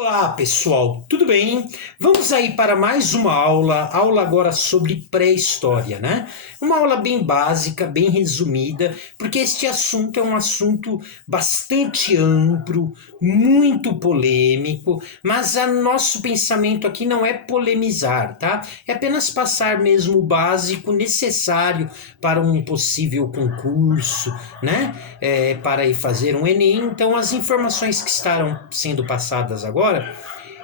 Olá, pessoal, tudo bem? Vamos aí para mais uma aula agora sobre pré-história, né? Uma aula bem básica, bem resumida, porque este assunto é um assunto bastante amplo, muito polêmico, mas o nosso pensamento aqui não é polemizar, tá? É apenas passar mesmo o básico necessário para um possível concurso, né? Para ir fazer um Enem. Então, as informações que estarão sendo passadas agora,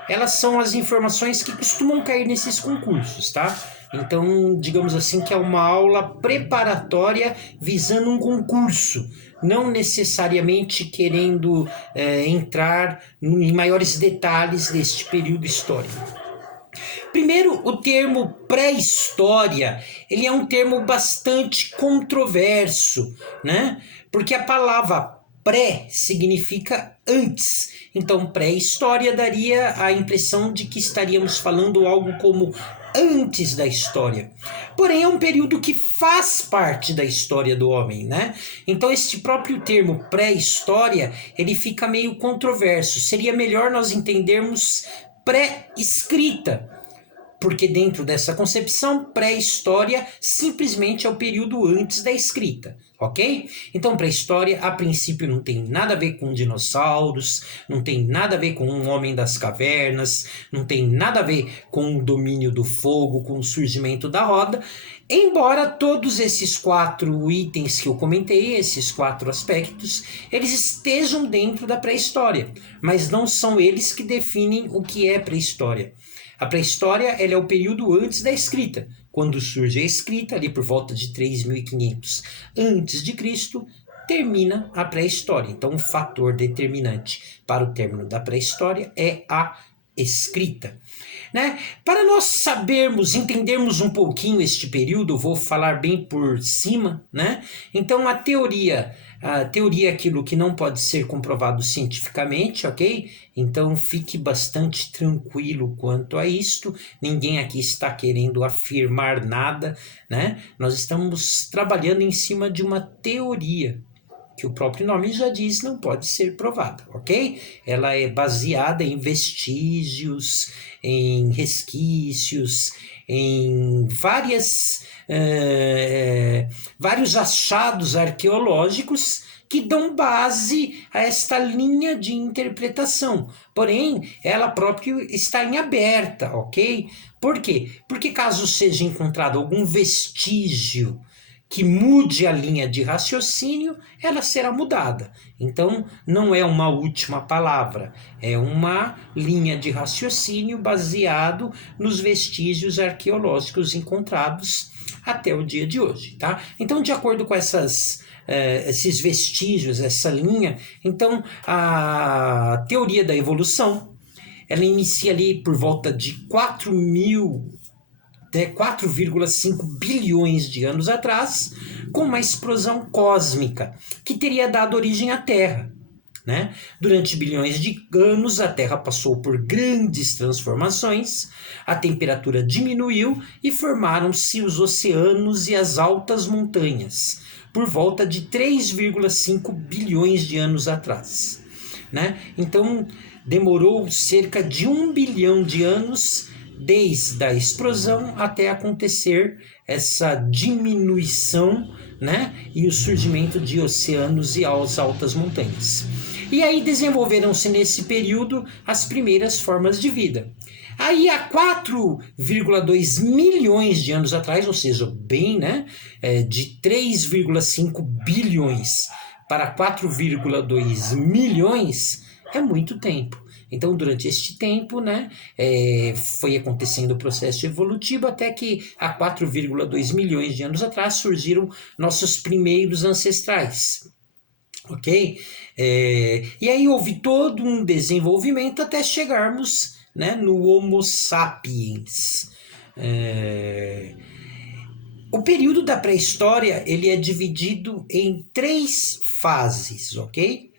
elas são as informações que costumam cair nesses concursos, tá? Então, digamos assim que é uma aula preparatória visando um concurso, não necessariamente querendo entrar em maiores detalhes deste período histórico. Primeiro, o termo pré-história, ele é um termo bastante controverso, né? Porque a palavra pré significa antes. Então, pré-história daria a impressão de que estaríamos falando algo como antes da história. Porém, é um período que faz parte da história do homem, né? Então, este próprio termo pré-história, ele fica meio controverso. Seria melhor nós entendermos pré-escrita, porque dentro dessa concepção, pré-história simplesmente é o período antes da escrita, ok? Então, pré-história, a princípio, não tem nada a ver com dinossauros, não tem nada a ver com um homem das cavernas, não tem nada a ver com o domínio do fogo, com o surgimento da roda, embora todos esses 4 itens que eu comentei, esses 4 aspectos, eles estejam dentro da pré-história, mas não são eles que definem o que é pré-história. A pré-história ela é o período antes da escrita, quando surge a escrita, ali por volta de 3.500 antes de Cristo, termina a pré-história. Então, o fator determinante para o término da pré-história é a escrita. Né? Para nós sabermos, entendermos um pouquinho este período, vou falar bem por cima, né? Então, a teoria é aquilo que não pode ser comprovado cientificamente, ok? Então, fique bastante tranquilo quanto a isto. Ninguém aqui está querendo afirmar nada, né? Nós estamos trabalhando em cima de uma teoria, que o próprio nome já diz, não pode ser provada, ok? Ela é baseada em vestígios, em resquícios, em vários achados arqueológicos que dão base a esta linha de interpretação. Porém, ela própria está em aberta, ok? Por quê? Porque caso seja encontrado algum vestígio que mude a linha de raciocínio, ela será mudada. Então, não é uma última palavra, é uma linha de raciocínio baseado nos vestígios arqueológicos encontrados até o dia de hoje, tá? Então, de acordo com esses vestígios, essa linha, então a teoria da evolução, ela inicia ali por volta de 4,5 bilhões de anos atrás, com uma explosão cósmica que teria dado origem à Terra. Né? Durante bilhões de anos, a Terra passou por grandes transformações, a temperatura diminuiu e formaram-se os oceanos e as altas montanhas, por volta de 3,5 bilhões de anos atrás. Né? Então, demorou cerca de 1 bilhão de anos desde a explosão até acontecer essa diminuição, né, e o surgimento de oceanos e as altas montanhas. E aí desenvolveram-se nesse período as primeiras formas de vida. Aí há 4,2 milhões de anos atrás, ou seja, bem, né, de 3,5 bilhões para 4,2 milhões, é muito tempo. Então, durante este tempo, né, foi acontecendo o processo evolutivo até que há 4,2 milhões de anos atrás surgiram nossos primeiros ancestrais, ok? E aí houve todo um desenvolvimento até chegarmos, né, no Homo sapiens. O período da pré-história ele é dividido em 3 fases, ok?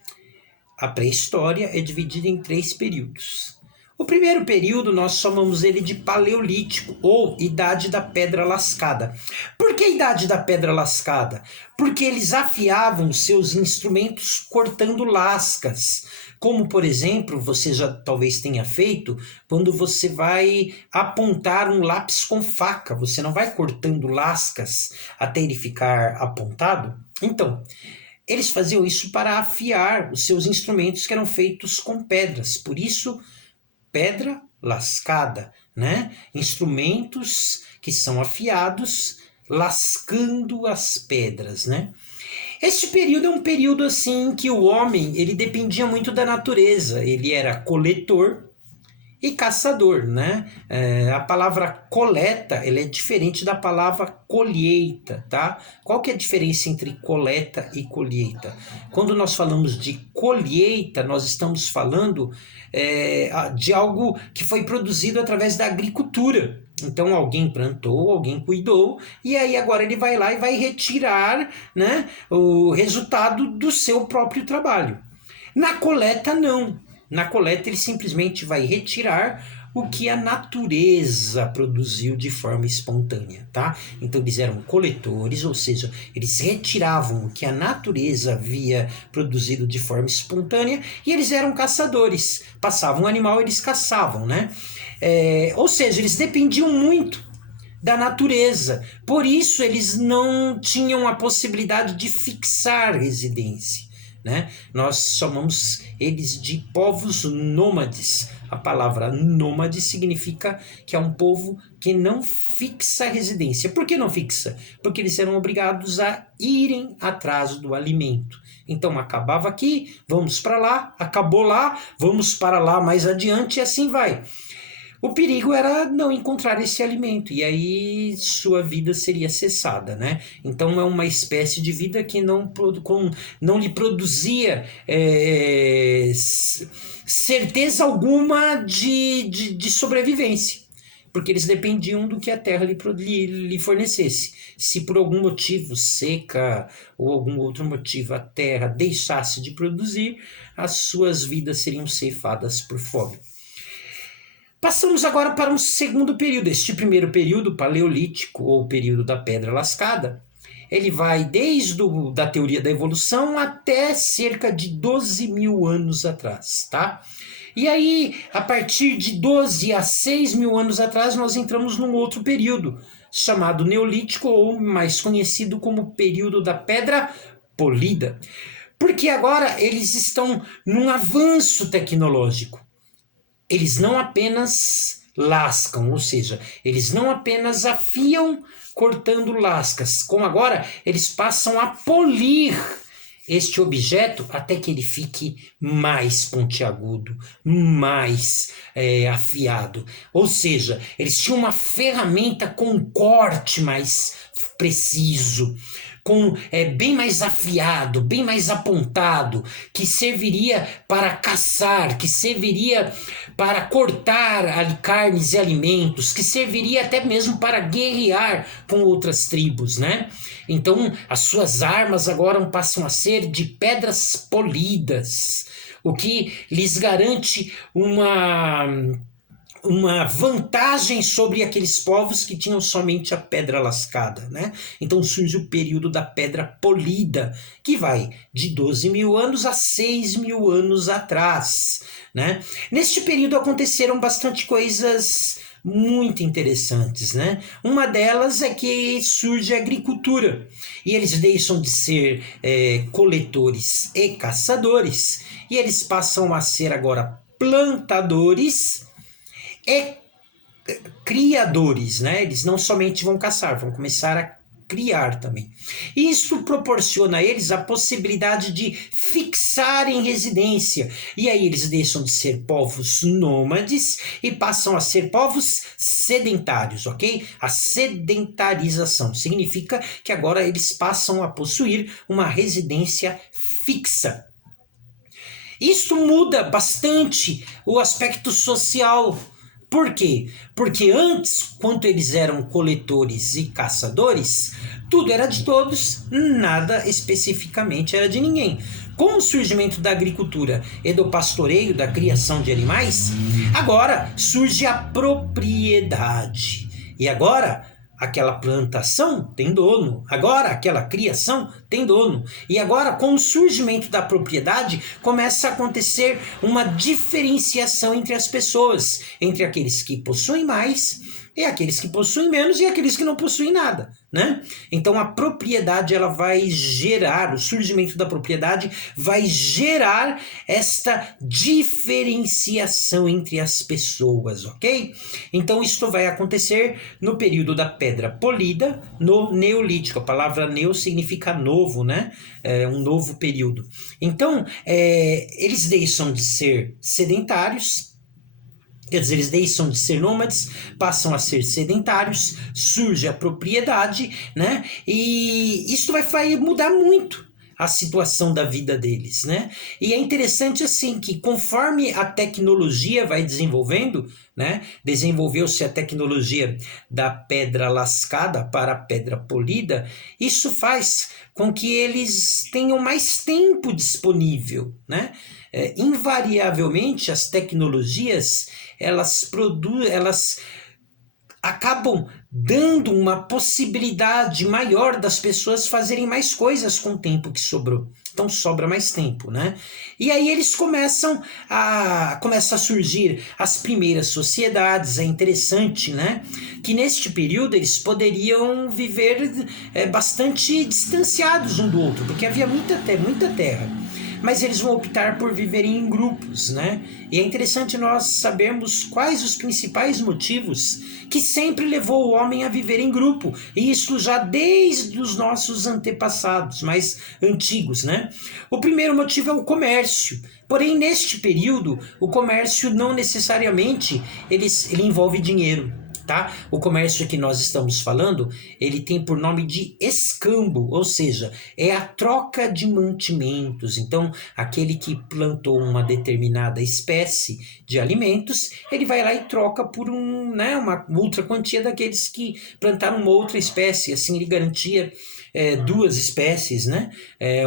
A pré-história é dividida em 3 períodos. O primeiro período nós chamamos ele de Paleolítico ou Idade da Pedra Lascada. Por que Idade da Pedra Lascada? Porque eles afiavam seus instrumentos cortando lascas, Como, por exemplo, você já talvez tenha feito quando você vai apontar um lápis com faca. Você não vai cortando lascas até ele ficar apontado? Então, eles faziam isso para afiar os seus instrumentos que eram feitos com pedras. Por isso, pedra lascada, né? Instrumentos que são afiados, lascando as pedras, né? Este período é um período assim que o homem ele dependia muito da natureza. Ele era coletor e caçador, né? A palavra coleta ela é diferente da palavra colheita, tá? Qual que é a diferença entre coleta e colheita? Quando nós falamos de colheita, nós estamos falando de algo que foi produzido através da agricultura. Então alguém plantou, alguém cuidou, e aí agora ele vai lá e vai retirar, né, o resultado do seu próprio trabalho. Na coleta, não. Na coleta, ele simplesmente vai retirar o que a natureza produziu de forma espontânea, tá? Então, eles eram coletores, ou seja, eles retiravam o que a natureza havia produzido de forma espontânea, e eles eram caçadores. Passavam um animal, eles caçavam, né? Ou seja, eles dependiam muito da natureza. Por isso, eles não tinham a possibilidade de fixar residência. Né? Nós chamamos eles de povos nômades. A palavra nômade significa que é um povo que não fixa residência. Por que não fixa? Porque eles eram obrigados a irem atrás do alimento. Então acabava aqui, vamos para lá, acabou lá, vamos para lá mais adiante e assim vai. O perigo era não encontrar esse alimento, e aí sua vida seria cessada, né? Então é uma espécie de vida que não lhe produzia certeza alguma de sobrevivência, porque eles dependiam do que a terra lhe fornecesse. Se por algum motivo, seca ou algum outro motivo, a terra deixasse de produzir, as suas vidas seriam ceifadas por fome. Passamos agora para um segundo período. Este primeiro período, paleolítico, ou período da pedra lascada, ele vai desde da teoria da evolução até cerca de 12 mil anos atrás, tá? E aí, a partir de 12 a 6 mil anos atrás, nós entramos num outro período, chamado Neolítico, ou mais conhecido como período da pedra polida. Porque agora eles estão num avanço tecnológico. Eles não apenas lascam, ou seja, eles não apenas afiam cortando lascas, como agora eles passam a polir este objeto até que ele fique mais pontiagudo, mais afiado. Ou seja, eles tinham uma ferramenta com um corte mais preciso, bem mais afiado, bem mais apontado, que serviria para caçar, que serviria para cortar carnes e alimentos, que serviria até mesmo para guerrear com outras tribos, né? Então, as suas armas agora passam a ser de pedras polidas, o que lhes garante uma vantagem sobre aqueles povos que tinham somente a pedra lascada, né? Então surge o período da pedra polida, que vai de 12 mil anos a 6 mil anos atrás, né? Neste período aconteceram bastante coisas muito interessantes, né? Uma delas é que surge a agricultura, e eles deixam de ser coletores e caçadores, e eles passam a ser agora plantadores e criadores, né? Eles não somente vão caçar, vão começar a criar também. Isso proporciona a eles a possibilidade de fixarem residência. E aí eles deixam de ser povos nômades e passam a ser povos sedentários, ok? A sedentarização significa que agora eles passam a possuir uma residência fixa. Isso muda bastante o aspecto social. Por quê? Porque antes, quando eles eram coletores e caçadores, tudo era de todos, nada especificamente era de ninguém. Com o surgimento da agricultura e do pastoreio, da criação de animais, agora surge a propriedade. E agora aquela plantação tem dono, agora aquela criação tem dono. E agora, com o surgimento da propriedade, começa a acontecer uma diferenciação entre as pessoas, entre aqueles que possuem mais e aqueles que possuem menos e aqueles que não possuem nada, né? Então a propriedade ela vai gerar, o surgimento da propriedade vai gerar esta diferenciação entre as pessoas, ok? Então isto vai acontecer no período da Pedra Polida, no Neolítico. A palavra neo significa novo, né? Um novo período. Então eles deixam de ser sedentários. Quer dizer, eles deixam de ser nômades, passam a ser sedentários, surge a propriedade, né? E isso vai mudar muito a situação da vida deles, né? E é interessante assim que conforme a tecnologia vai desenvolvendo, né? Desenvolveu-se a tecnologia da pedra lascada para a pedra polida, isso faz com que eles tenham mais tempo disponível, né? Invariavelmente as tecnologias elas acabam dando uma possibilidade maior das pessoas fazerem mais coisas com o tempo que sobrou. Então sobra mais tempo, né? E aí eles começam a surgir as primeiras sociedades. É interessante, né? Que neste período eles poderiam viver bastante distanciados um do outro, porque havia muita terra. Mas eles vão optar por viverem em grupos, né? E é interessante nós sabermos quais os principais motivos que sempre levou o homem a viver em grupo, e isso já desde os nossos antepassados mais antigos, né? O primeiro motivo é o comércio. Porém, neste período, o comércio não necessariamente ele envolve dinheiro. Tá? O comércio que nós estamos falando, ele tem por nome de escambo, ou seja, é a troca de mantimentos. Então, aquele que plantou uma determinada espécie de alimentos, ele vai lá e troca por uma outra quantia daqueles que plantaram uma outra espécie. Assim, ele garantia duas espécies, né?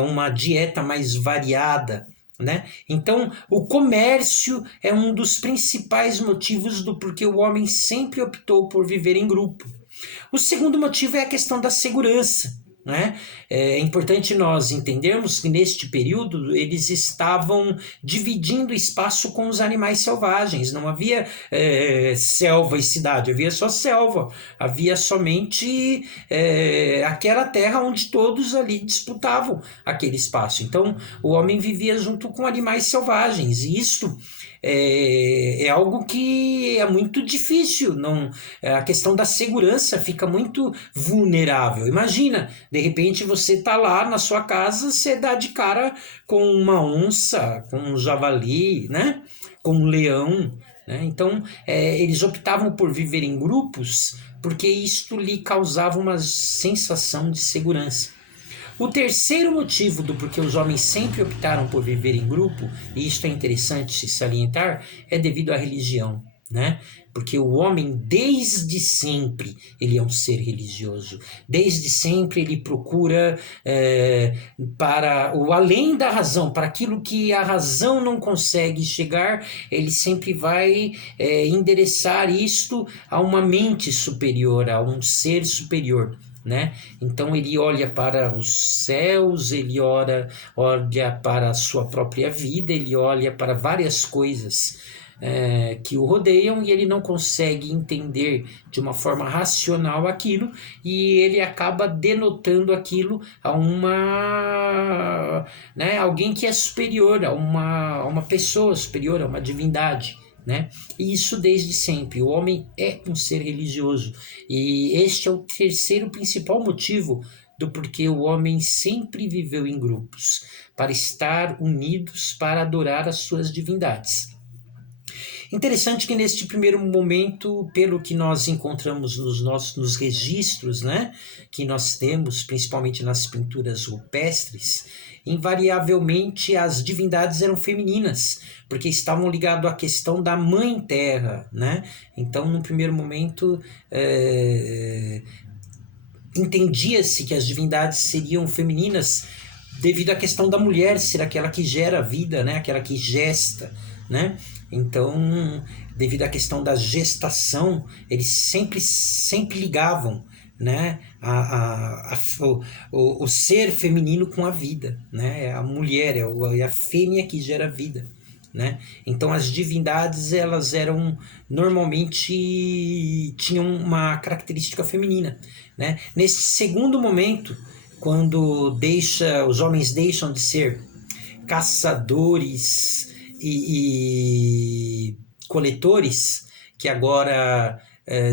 Uma dieta mais variada. Né? Então, o comércio é um dos principais motivos do porquê o homem sempre optou por viver em grupo. O segundo motivo é a questão da segurança. Né? É importante nós entendermos que neste período eles estavam dividindo espaço com os animais selvagens. Não havia selva e cidade, havia só selva. Havia somente aquela terra onde todos ali disputavam aquele espaço. Então o homem vivia junto com animais selvagens, e isso é algo que é muito difícil. A questão da segurança fica muito vulnerável. Imagina, de repente você está lá na sua casa, você dá de cara com uma onça, com um javali, né? Com um leão. Né? Então, eles optavam por viver em grupos porque isto lhe causava uma sensação de segurança. O terceiro motivo do porquê os homens sempre optaram por viver em grupo, e isto é interessante se salientar, é devido à religião, né? Porque o homem, desde sempre, ele é um ser religioso. Desde sempre ele procura para o além da razão, para aquilo que a razão não consegue chegar, ele sempre vai endereçar isto a uma mente superior, a um ser superior. Né? Então ele olha para os céus, ele olha para a sua própria vida, ele olha para várias coisas que o rodeiam, e ele não consegue entender de uma forma racional aquilo, e ele acaba denotando aquilo a alguém que é superior, a uma pessoa superior, a uma divindade. Né? E isso desde sempre. O homem é um ser religioso, e este é o terceiro principal motivo do porquê o homem sempre viveu em grupos, para estar unidos para adorar as suas divindades. Interessante que neste primeiro momento, pelo que nós encontramos nos registros, né, que nós temos, principalmente nas pinturas rupestres, invariavelmente as divindades eram femininas, porque estavam ligadas à questão da mãe terra, né? Então, no primeiro momento, entendia-se que as divindades seriam femininas devido à questão da mulher ser aquela que gera a vida, né? Aquela que gesta, né? Então, devido à questão da gestação, eles sempre ligavam né, o ser feminino com a vida, né, é a mulher, é a fêmea que gera vida, né? Então as divindades elas eram normalmente tinham uma característica feminina, né? Nesse segundo momento, quando os homens deixam de ser caçadores e coletores, que agora,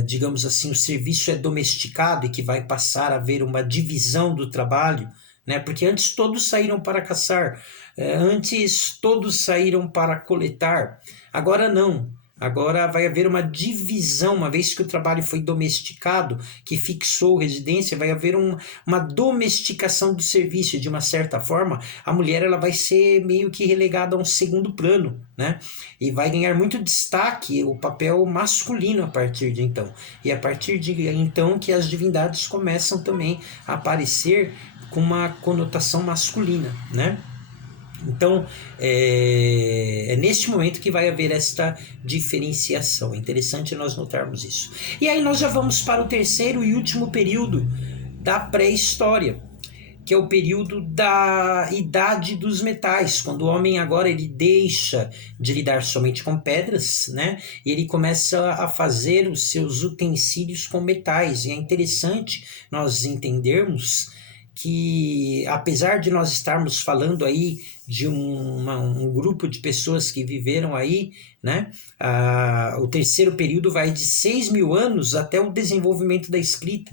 digamos assim, o serviço é domesticado e que vai passar a haver uma divisão do trabalho, né? Porque antes todos saíram para caçar, antes todos saíram para coletar, agora não. Agora vai haver uma divisão, uma vez que o trabalho foi domesticado, que fixou residência, vai haver uma domesticação do serviço. De uma certa forma, a mulher ela vai ser meio que relegada a um segundo plano, né? E vai ganhar muito destaque o papel masculino a partir de então. E a partir de então que as divindades começam também a aparecer com uma conotação masculina, né? Então, é neste momento que vai haver esta diferenciação. É interessante nós notarmos isso. E aí nós já vamos para o terceiro e último período da pré-história, que é o período da idade dos metais, quando o homem agora ele deixa de lidar somente com pedras, né? E ele começa a fazer os seus utensílios com metais. E é interessante nós entendermos que, apesar de nós estarmos falando aí de um grupo de pessoas que viveram aí, né? O terceiro período vai de 6.000 anos até o desenvolvimento da escrita.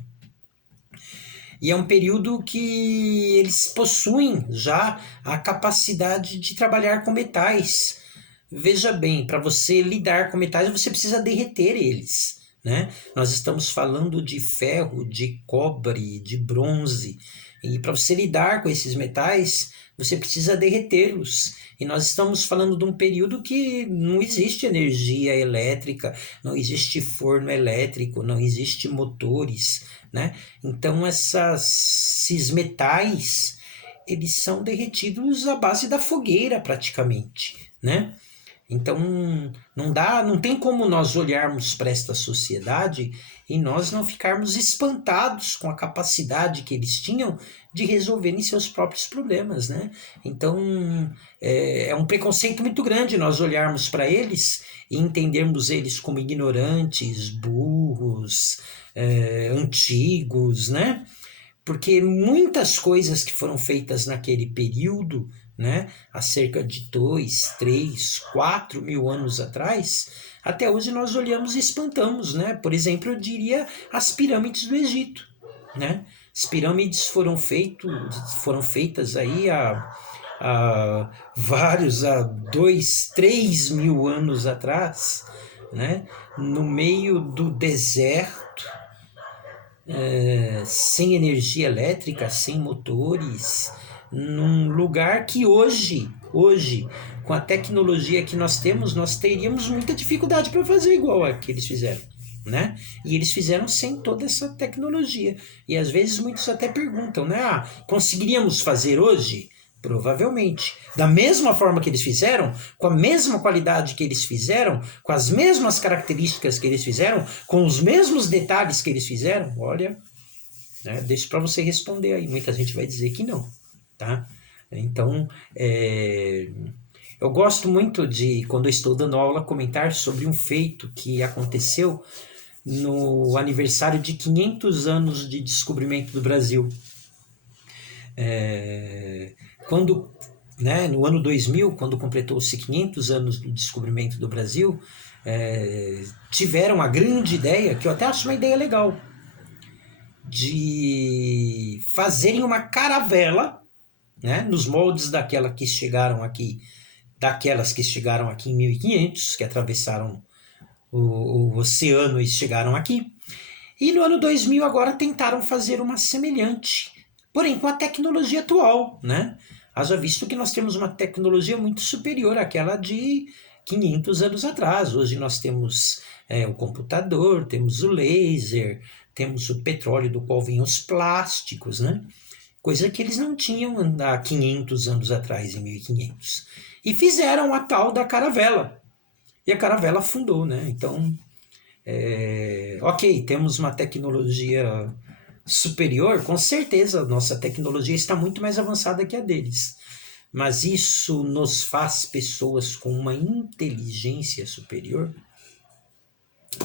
E é um período que eles possuem já a capacidade de trabalhar com metais. Veja bem, para você lidar com metais, você precisa derreter eles, né? Nós estamos falando de ferro, de cobre, de bronze. E para você lidar com esses metais, você precisa derretê-los. E nós estamos falando de um período que não existe energia elétrica, não existe forno elétrico, não existe motores, né? Então esses metais, eles são derretidos à base da fogueira praticamente, né? Então não tem como nós olharmos para esta sociedade e nós não ficarmos espantados com a capacidade que eles tinham de resolverem seus próprios problemas, né? Então é um preconceito muito grande nós olharmos para eles e entendermos eles como ignorantes, burros, antigos, né? Porque muitas coisas que foram feitas naquele período, né, há cerca de 2, 3, 4.000 anos atrás, até hoje nós olhamos e espantamos, né? Por exemplo, eu diria as pirâmides do Egito, né? As pirâmides foram feitas aí há 2, 3.000 anos atrás, né? No meio do deserto, sem energia elétrica, sem motores, num lugar que hoje, com a tecnologia que nós temos, nós teríamos muita dificuldade para fazer igual a que eles fizeram, né? E eles fizeram sem toda essa tecnologia. E às vezes muitos até perguntam, né? Conseguiríamos fazer hoje? Provavelmente. Da mesma forma que eles fizeram, com a mesma qualidade que eles fizeram, com as mesmas características que eles fizeram, com os mesmos detalhes que eles fizeram, olha, né, deixa para você responder aí. Muita gente vai dizer que não, tá? Então, eu gosto muito de, quando eu estou dando aula, comentar sobre um feito que aconteceu no aniversário de 500 anos de descobrimento do Brasil. Quando, né, no ano 2000, quando completou-se 500 anos do descobrimento do Brasil, tiveram a grande ideia, que eu até acho uma ideia legal, de fazerem uma caravela, né, nos moldes daquelas que chegaram aqui em 1500, que atravessaram o oceano e chegaram aqui. E no ano 2000 agora tentaram fazer uma semelhante, porém com a tecnologia atual, né? Haja visto que nós temos uma tecnologia muito superior àquela de 500 anos atrás. Hoje nós temos o computador, temos o laser, temos o petróleo do qual vêm os plásticos, né? Coisa que eles não tinham há 500 anos atrás, em 1500. E fizeram a tal da caravela. E a caravela afundou, né? Então, ok, temos uma tecnologia superior, com certeza a nossa tecnologia está muito mais avançada que a deles. Mas isso nos faz pessoas com uma inteligência superior?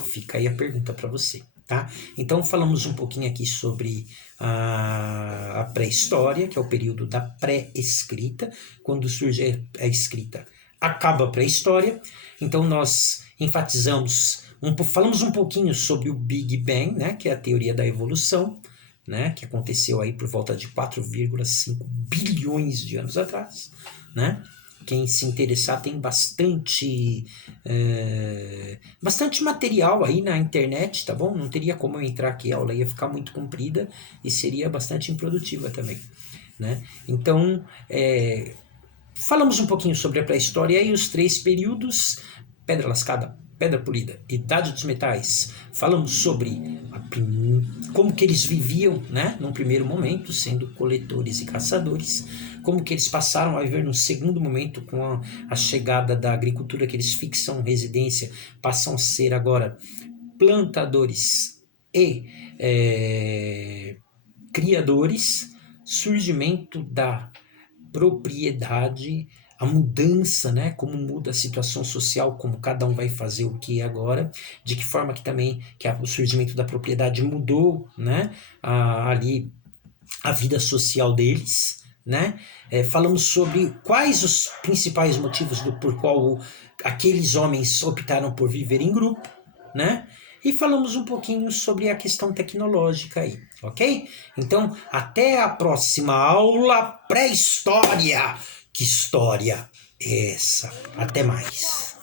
Fica aí a pergunta para você, tá? Então falamos um pouquinho aqui sobre a pré-história, que é o período da pré-escrita. Quando surge a escrita, acaba a pré-história. Então nós enfatizamos, falamos um pouquinho sobre o Big Bang, né, que é a teoria da evolução, né, que aconteceu aí por volta de 4,5 bilhões de anos atrás, né? Quem se interessar tem bastante material aí na internet, tá bom? Não teria como eu entrar aqui, a aula ia ficar muito comprida e seria bastante improdutiva também, né? Então, falamos um pouquinho sobre a pré-história e os 3 períodos: pedra lascada, pedra polida, idade dos metais. Falamos sobre como que eles viviam, né, num primeiro momento, sendo coletores e caçadores, como que eles passaram a viver num segundo momento com a chegada da agricultura, que eles fixam residência, passam a ser agora plantadores e criadores, surgimento da propriedade, a mudança, né? Como muda a situação social, como cada um vai fazer o que agora, de que forma que também o surgimento da propriedade mudou, né? Ali a vida social deles, né? Falamos sobre quais os principais motivos por qual aqueles homens optaram por viver em grupo, né? E falamos um pouquinho sobre a questão tecnológica aí, ok? Então, até a próxima aula pré-história. Que história é essa? Até mais.